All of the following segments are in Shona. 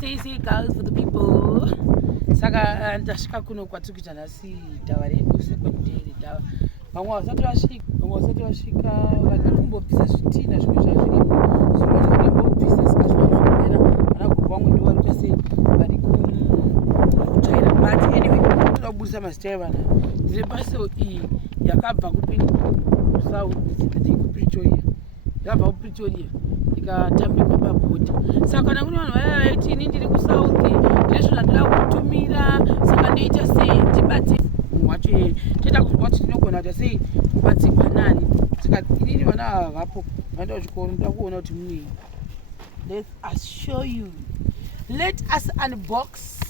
say girls for the people. Saka ndasvika kuno kwatiri kuita nhasi dhava redu secondary dhava. Vamwe vasati vasvika vanhu vari kumbobvisa zvitina zvimwe zvazviripo zvinoti vakambobvisa saka zvinozopera vana guru vamwe ndo vari kuita sei vari kutsvaira. But anyway toda kubudisa mazita evana. Ndiri paseo iyi yakabva kupi south kupretoria, yakabva kupretoria ikatambikwa pabhodha. Saka kana kune vanhu vaya vaiti ini ndiri kusouth ndine zvandinoda kutumira saka ndoita sei ndibate wacho toda kuzwa kuti tinogona kuita sei kubatsirwa nani. Saka inini vana ava vapo vaenda kuchikoro ndoda kuona kuti munei. Let us show you. Let us unbox.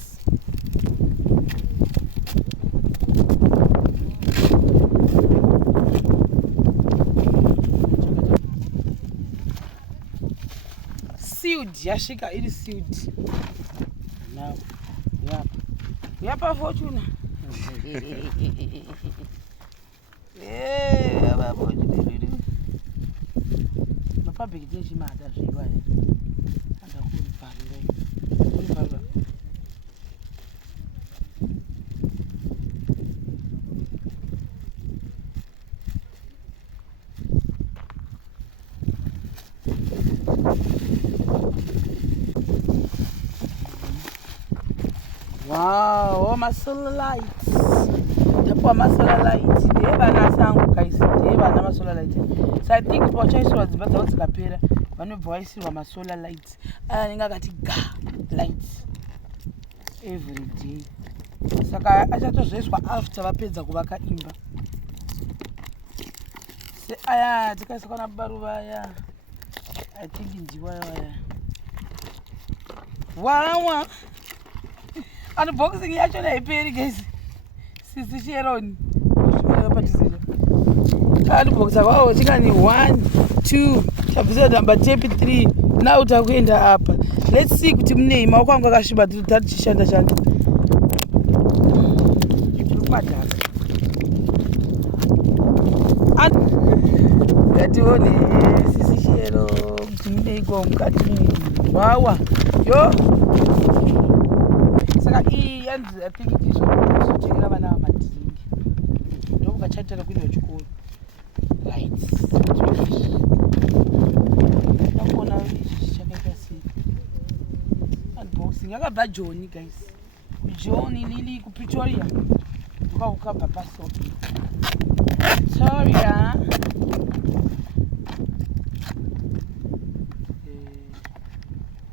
Sealed, yasvika iri sealed. Now, yapa Fortuna. Yapa Fortuna. Mapabhiki tinechimada zviva here. Anda kuribharira. Wow, my solar lights. Tapuwa my solar lights. Deva na sangu guys. Deva na my solar lights. So I think for choice was but what's kapera. Vano voice wa my solar lights. Ninga kati ga lights every day. Saka achatozvezwa after vapedza kuvaka imba. Se aya tikaisa kana baruva aya. I think ndiwa aya. Wow. Unboxing yacho naiperi guys. Sisi Sharon. Unboxing wow chikani 1 2 episode number 3 now takuenda apa. Let's see kuti munei maoko angu akasviba tati chishanda. Ndikwadasa. Ngatione Sisi Sharon kuti munei kwa mukati. Wawa. Yo. Saka iyi yanzi I think ndizvo zvinotenga vana vamadhiringi ndokukachatira kuenda kuchikoro. Lights ndakuona chakaita sei unboxing yakabva Joni guys. Joni lili kupretoria ndokakabva paso Victoria.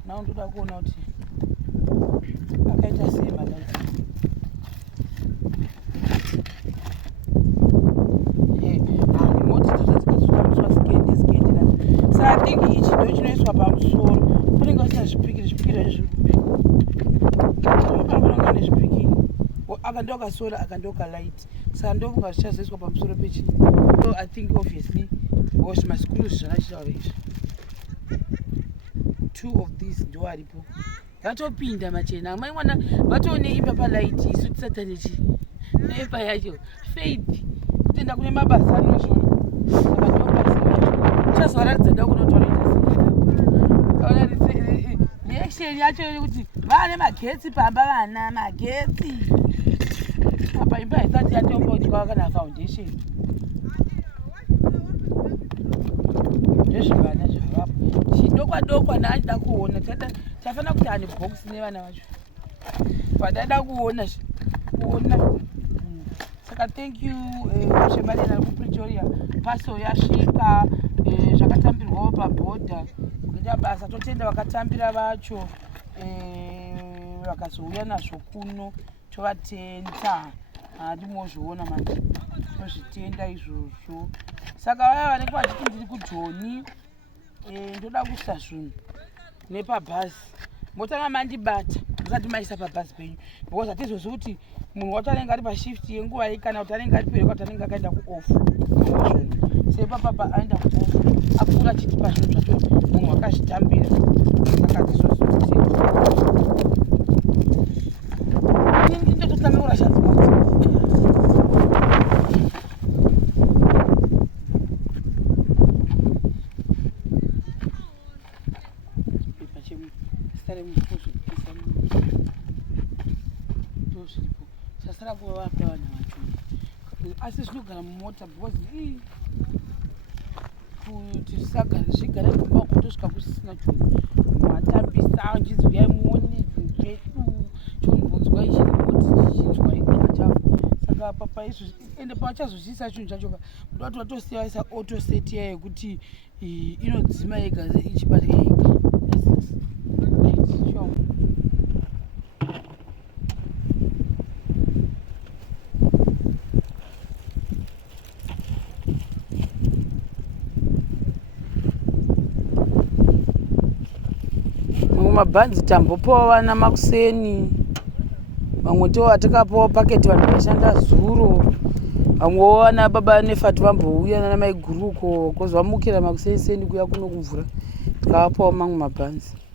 Now ndoda kuona kuti akaita sei malaiti. Moti dzakazotamiswa skende na. So I think ichi ndo chinoiswa pamusoro. Kunenge kusina zvipikiri zvacho panonga nezvipikiri. Akandoka solar akandoka light. Saka ndofunga zvichazoiswa pamusoro pechi. So I think obviously wash my screws zvakachitaura izvi. 2 of these ndo aripo. Vatopinda machena amai mwana vatone imba palaiti isu tisatanechi neimba yacho faith kutenda kune mabasa anozvona saka ndobasa yacho chazoratidza da kunotoita reaction yacho yekuti vane magetsi pamba vana magetsi apa imba isati yatombotwa kana foundation ndezvivana zvavapo chidokwa ndaachida kuona tafana kuti unbox nevana vacho vadaida kuona. Saka thank you Shemalena kupretoria paso yasvika zvakatambirwawo pabhodha kuita basa totenda vakatambira vacho vakazouya nazvo kuno tovatenda ndimozviona manje tozvitenda izvozvo. Saka vaya vanenge vachiti ndiri kuJoni ndoda kuisa zvinhu nepabhazi motanga mandibata musati maisa pabhazi penyu because hatizozivi kuti munhu wacho anenge ari pashift yenguva iyi kana kuti anenge ari pereka kuti anenge akaenda kuoff. Sepapapa aenda kuoff akura achitipa zvinhu zvacho munhu wakazvitambira. Saka tizozivi kuti ndototanga kurasha sare muzvipisa ndozviripo chasara kuva vapa vanhu vacho asi zvinogara mumota because kuti zvigare kumba kutosvika kusisina chinhu matambisa njidzuyai muone zvinhu zvedu chonibonzwa ichirimoti chichinzwa ikachafu saka papa izvo ende pavachazozviisa chinhu chacho muda kuti vatosiya vaisa autoset yayo yekuti inodzima yega ichibata yega mabhanzi tambopawo vana makuseni, vamwe to atakapawo paketi vanhu vaishanda zuro, vamwewo vana baba nefati vambouya nana maiguruko kozvamukira makuseni kuya kuno kumvura tikavapawo mamwe mabhanzi.